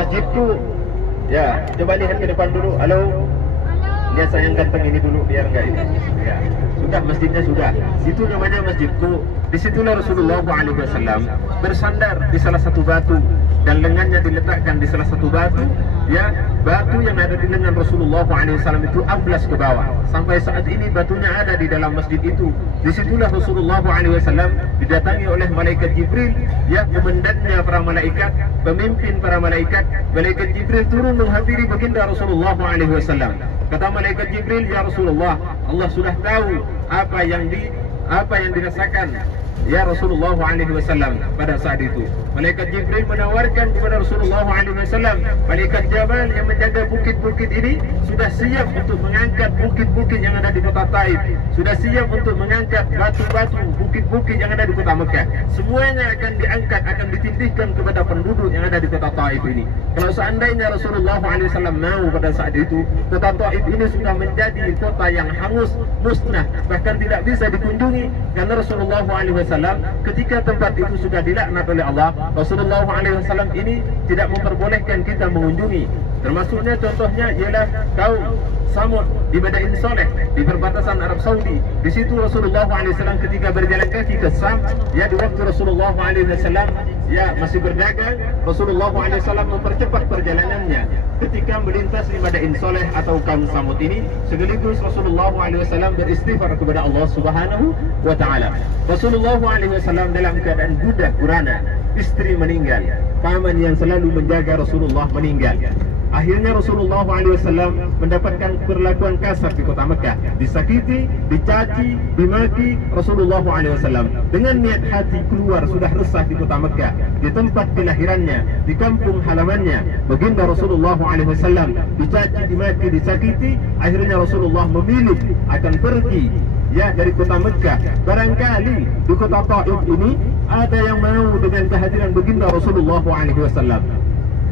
masjidku. Ya, coba lihat ke depan dulu. Halo. Dia sayang ganteng ini dulu biar enggak ini. Ya. Sudah, masjidnya sudah. Situ namanya masjidku. Disitulah Rasulullah SAW bersandar di salah satu batu dan lengannya diletakkan di salah satu batu. Ya, batu yang ada di lengan Rasulullah SAW itu amblas ke bawah. Sampai saat ini batunya ada di dalam masjid itu. Disitulah Rasulullah SAW didatangi oleh malaikat Jibril, ya, komandannya para malaikat, pemimpin para malaikat. Malaikat Jibril turun menghampiri baginda Rasulullah SAW. Kata malaikat Jibril, ya Rasulullah, Allah sudah tahu apa yang dirasakan ya Rasulullah SAW pada saat itu. Malaikat Jibril menawarkan kepada Rasulullah SAW, malaikat Jabal yang menjaga bukit-bukit ini sudah siap untuk mengangkat bukit-bukit yang ada di kota Taif, sudah siap untuk mengangkat batu-batu bukit-bukit yang ada di kota Mekah. Semuanya akan diangkat, akan ditindihkan kepada penduduk yang ada di kota Taif ini. Kalau seandainya Rasulullah SAW mau pada saat itu, kota Taif ini sudah menjadi kota yang hangus, musnah, bahkan tidak bisa dikunjungi, karena Rasulullah SAW ketika tempat itu sudah dilaknat oleh Allah, Rasulullah SAW ini tidak memperbolehkan kita mengunjungi. Termasuknya contohnya ialah kaum Samud di Madain Soleh di perbatasan Arab Saudi. Di situ Rasulullah SAW ketika berjalan kaki ke Sam, ya, di waktu Rasulullah SAW ya masih berdagang, Rasulullah SAW mempercepat perjalanannya ketika melintas di Madain Soleh atau kaum Samud ini. Sekaligus Rasulullah SAW beristighfar kepada Allah Subhanahu wa Ta'ala. Rasulullah SAW dalam keadaan budak gurana, istri meninggal, paman yang selalu menjaga Rasulullah meninggal. Akhirnya Rasulullah SAW mendapatkan perlakuan kasar di kota Mekah, disakiti, dicaci, dimaki. Rasulullah SAW dengan niat hati keluar, sudah resah di kota Mekah, di tempat kelahirannya, di kampung halamannya. Baginda Rasulullah SAW dicaci, dimaki, disakiti. Akhirnya Rasulullah memilih akan pergi, ya, dari kota Mekah. Barangkali di kota Taif ini ada yang mau dengan kehadiran baginda Rasulullah SAW.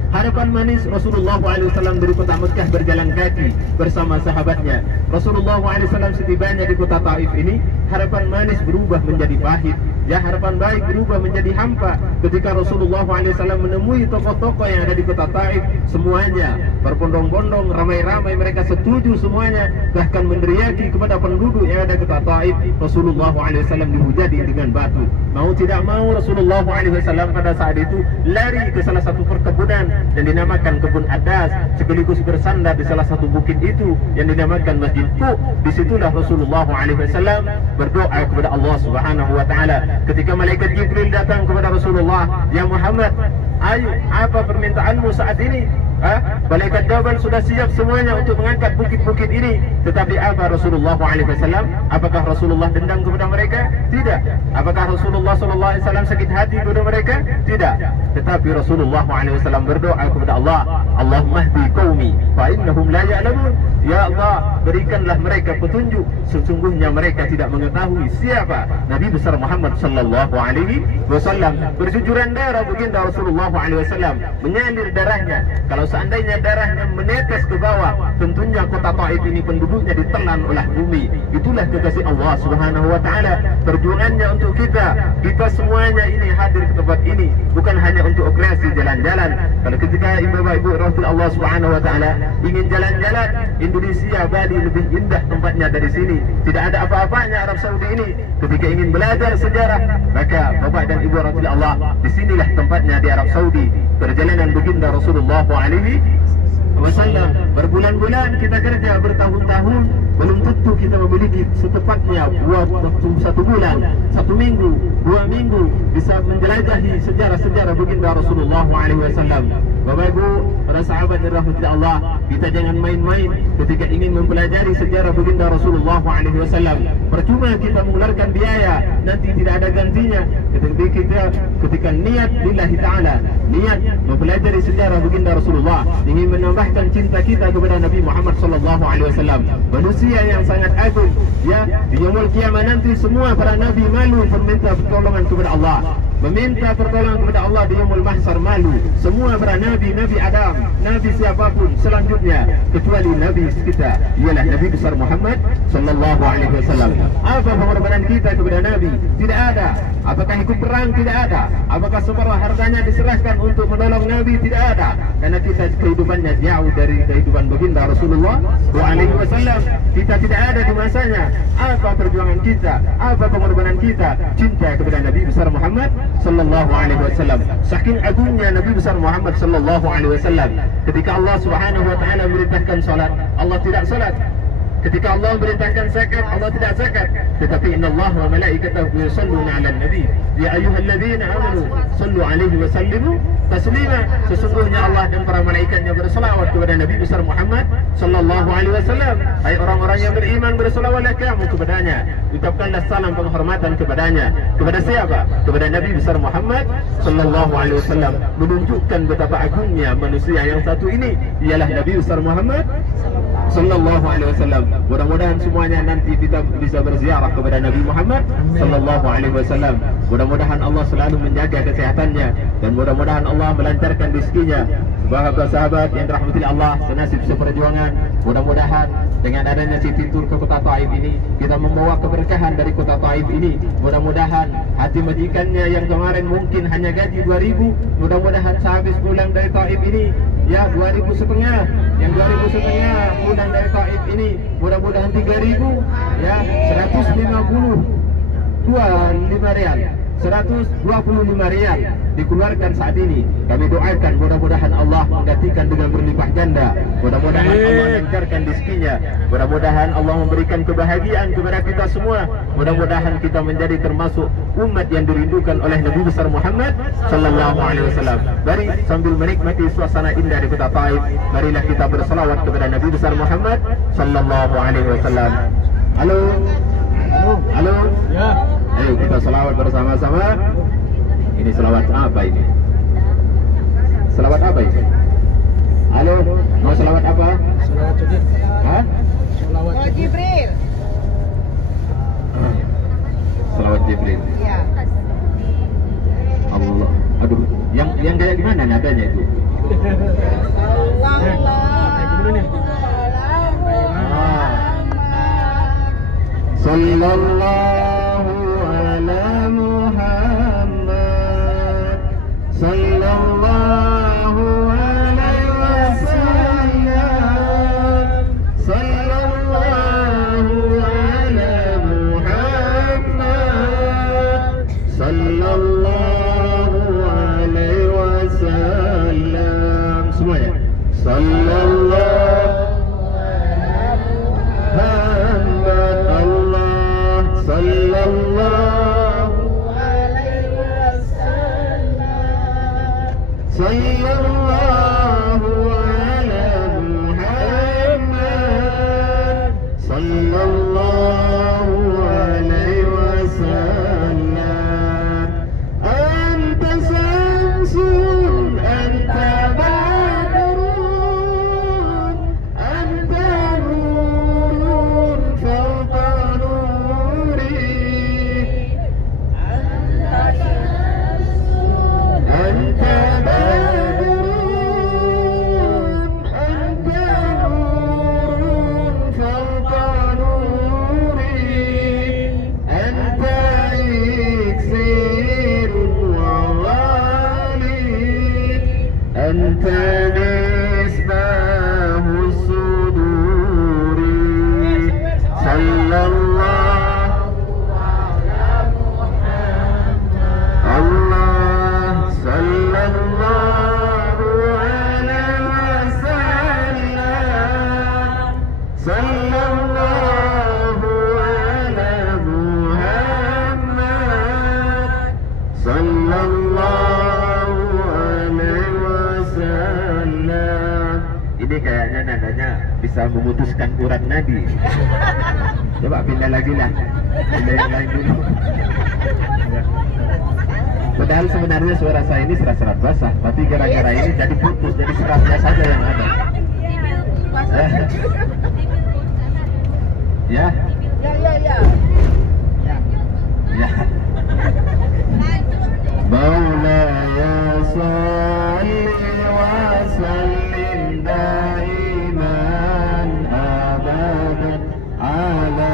Harapan manis Rasulullah SAW dari kota Mekah berjalan kaki bersama sahabatnya. Rasulullah SAW setibanya di kota Taif ini, harapan manis berubah menjadi pahit. Ya, harapan baik berubah menjadi hampa ketika Rasulullah SAW menemui tokoh-tokoh yang ada di kota Taif. Semuanya berbondong-bondong, ramai-ramai, mereka setuju semuanya, bahkan meneriaki kepada penduduk yang ada di kota Taif, Rasulullah SAW dihujati dengan batu. Mau tidak mau Rasulullah SAW pada saat itu lari ke salah satu perkebunan yang dinamakan kebun Adas, sekaligus bersandar di salah satu bukit itu yang dinamakan Masjid Qub. Disitulah Rasulullah SAW berdoa kepada Allah Subhanahu wa Ta'ala. Ketika malaikat Jibril datang kepada Rasulullah, ya Muhammad, ayo, apa permintaanmu saat ini? Malaikat Jabal sudah siap semuanya untuk mengangkat bukit-bukit ini. Tetapi apa Rasulullah SAW? Apakah Rasulullah dendam kepada mereka? Tidak. Apakah Rasulullah SAW sakit hati kepada mereka? Tidak. Tetapi Rasulullah SAW berdoa kepada Allah, Allahumma hdi qaumi fa innahum la ya'lamun. Ya Allah, berikanlah mereka petunjuk, sesungguhnya mereka tidak mengetahui siapa Nabi besar Muhammad sallallahu alaihi wasallam. Bercucuran darah baginda Rasulullah SAW, mengalir darahnya. Kalau seandainya darahnya menetes ke bawah, tentunya kota Taif ini penduduknya ditelan oleh bumi. Itulah kekasih Allah Subhanahu wa Ta'ala. Perjuangannya untuk kita semuanya ini hadir ke tempat ini bukan hanya untuk operasi jalan-jalan. Kalau ketika ibu-ibu rahmat Allah Subhanahu wa Ta'ala ingin jalan-jalan, Indonesia, Bali lebih indah tempatnya dari sini. Tidak ada apa-apanya Arab Saudi ini. Ketika ingin belajar sejarah, maka Bapak dan Ibu rahmat Allah, disinilah tempatnya di Arab Saudi. Perjalanan baginda Rasulullah alaihi wasallam, berbulan-bulan kita kerja, bertahun-tahun, belum tentu kita memiliki setepatnya buat waktu 1 bulan, 1 minggu, 2 minggu bisa menjelajahi sejarah-sejarah baginda Rasulullah alaihi wasallam. Bapak Ibu, para sahabat dan rahmat Allah, kita jangan main-main ketika ingin mempelajari sejarah baginda Rasulullah alaihi wasallam. Percuma kita mengeluarkan biaya, nanti tidak ada gantinya. Ketika niat lillahi ta'ala, niat mempelajari sejarah baginda Rasulullah, ingin menambahkan cinta kita kepada Nabi Muhammad sallallahu alaihi wasallam, manusia yang sangat agung, ya, di yaumul qiyamah nanti semua para nabi malu meminta pertolongan kepada Allah. Meminta pertolongan kepada Allah di yaumul mahsyar malu. Semua para nabi, Nabi Adam, nabi siapapun selanjutnya, kecuali nabi kita ialah Nabi besar Muhammad sallallahu alaihi wasallam. Apa pengorbanan kita kepada Nabi? Tidak ada. Apakah ikut perang? Tidak ada. Apakah separuh hartanya diserahkan untuk menolong Nabi? Tidak ada. Karena kita kehidupannya jauh dari kehidupan baginda Rasulullah alaihi wasallam. Kita tidak ada di masanya. Apa perjuangan kita? Apa pengorbanan kita? Cinta kepada Nabi besar Muhammad sallallahu alaihi wasallam. Saking agungnya Nabi besar Muhammad sallallahu alaihi wasallam, ketika Allah Subhanahu wa taala memerintahkan salat, Allah tidak salat. Ketika Allah memerintahkan zakat, Allah tidak zakat. Tetapi innallaha wa malaikatahu yusalluna 'alan nabi ya ayyuhalladzina amanu sallu 'alaihi wa sallimu taslima. Sesungguhnya Allah dan para malaikatnya berselawat kepada Nabi besar Muhammad sallallahu alaihi wasallam. Hai orang-orang yang beriman, berselawatlah kamu kepadanya, ucapkanlah salam penghormatan kepadanya. Kepada siapa? Kepada Nabi besar Muhammad sallallahu alaihi wasallam. Menunjukkan betapa agungnya manusia yang satu ini, ialah Nabi besar Muhammad sallallahu alaihi wasallam. Mudah-mudahan semuanya nanti kita bisa berziarah kepada Nabi Muhammad sallallahu alaihi wasallam. Mudah-mudahan Allah selalu menjaga kesehatannya dan mudah-mudahan Allah melancarkan rezekinya. Sahabat-sahabat yang dirahmati Allah, senasib seperjuangan. Mudah-mudahan dengan adanya City Tour ke kota Taif ini, kita membawa keberkahan dari kota Taif ini. Mudah-mudahan hati majikannya yang kemarin mungkin hanya gaji 2.000, mudah-mudahan sehabis pulang dari Taif ini, ya 2.500, yang 2.500 pulang dari Taif ini, mudah-mudahan 3.000, ya 155 rial, 125 rial dikeluarkan saat ini. Kami doakan mudah-mudahan Allah menggantikan dengan berlimpah ganda. Mudah-mudahan Allah lancarkan rezekinya. Mudah-mudahan Allah memberikan kebahagiaan kepada kita semua. Mudah-mudahan kita menjadi termasuk umat yang dirindukan oleh Nabi besar Muhammad sallallahu alaihi wasallam. Mari sambil menikmati suasana indah di kota Taif, marilah kita berselawat kepada Nabi besar Muhammad sallallahu alaihi wasallam. Halo. Halo. Ya. Ayo kita selawat bersama-sama. Ini selawat apa ini? Selawat apa ini? Halo, mau selawat apa? Selawat Jibril. Hah? Selawat Jibril. Selawat Jibril. Iya. Allah. Aduh, yang kayak gimana nadanya itu? Sallallahu ala Muhammad sallallahu alaihi wasallam sallallahu ala Muhammad sallallahu alaihi wasallam. Semuanya sallallahu sallallahu alaihi wasallam sallallahu ala Muhammad sallallahu alaihi wasallam. Anta samsun anta badrun anta nurun fawqa أنت مصباح الصدور صلى الله على محمد الله صلى الله عليه وسلم صلى الله على محمد صلى الله. Ini kayaknya nadanya bisa memutuskan urat nadi. Coba pindah lagi lah, pindah yang lain dulu. Padahal sebenarnya suara saya ini serat-serat basah, tapi gara-gara ini jadi putus, jadi seratnya saja yang ada. Ya. Ya. Maulaya salli wa sallim daiman abadan ala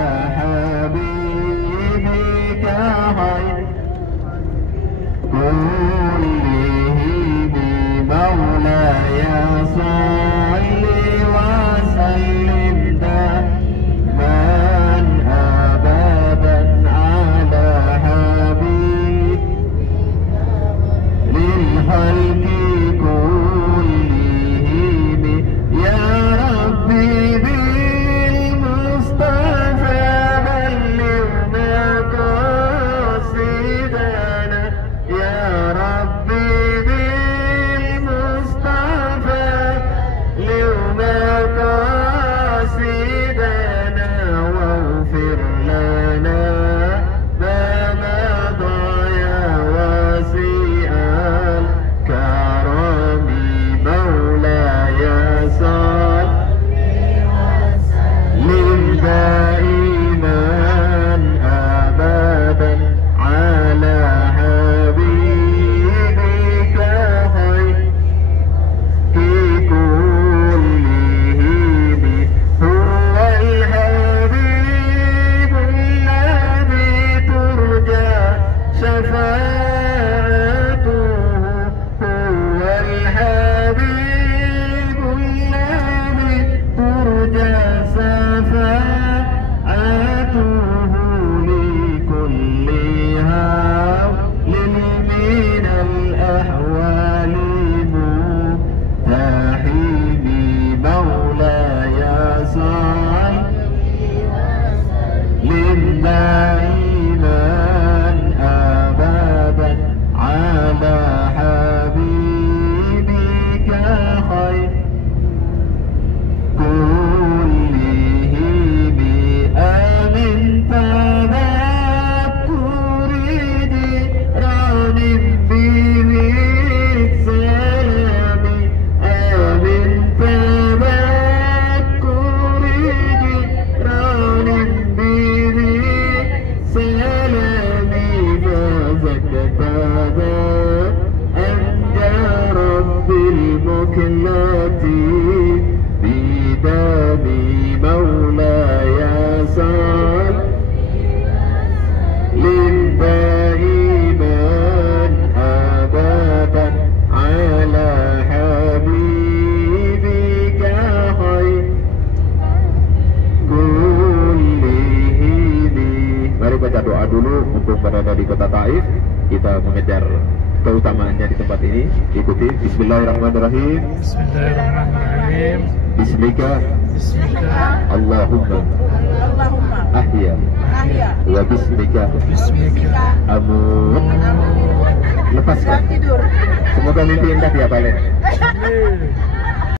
salli wa sallim daiman abadan ala habibil khalqi kullihim ya Rabbi bil Mustafa balligh maqasidana ya Rabbi doa dulu untuk berada di kota Taif. Kita mengejar keutamaannya di tempat ini. Ikuti. Bismillahirrahmanirrahim. Bismillahirrahmanirrahim. Bismika. Bismillah. Allahumma ahya wa bismika amut. Lepaskan. Semoga mimpi indah ya Pak Le.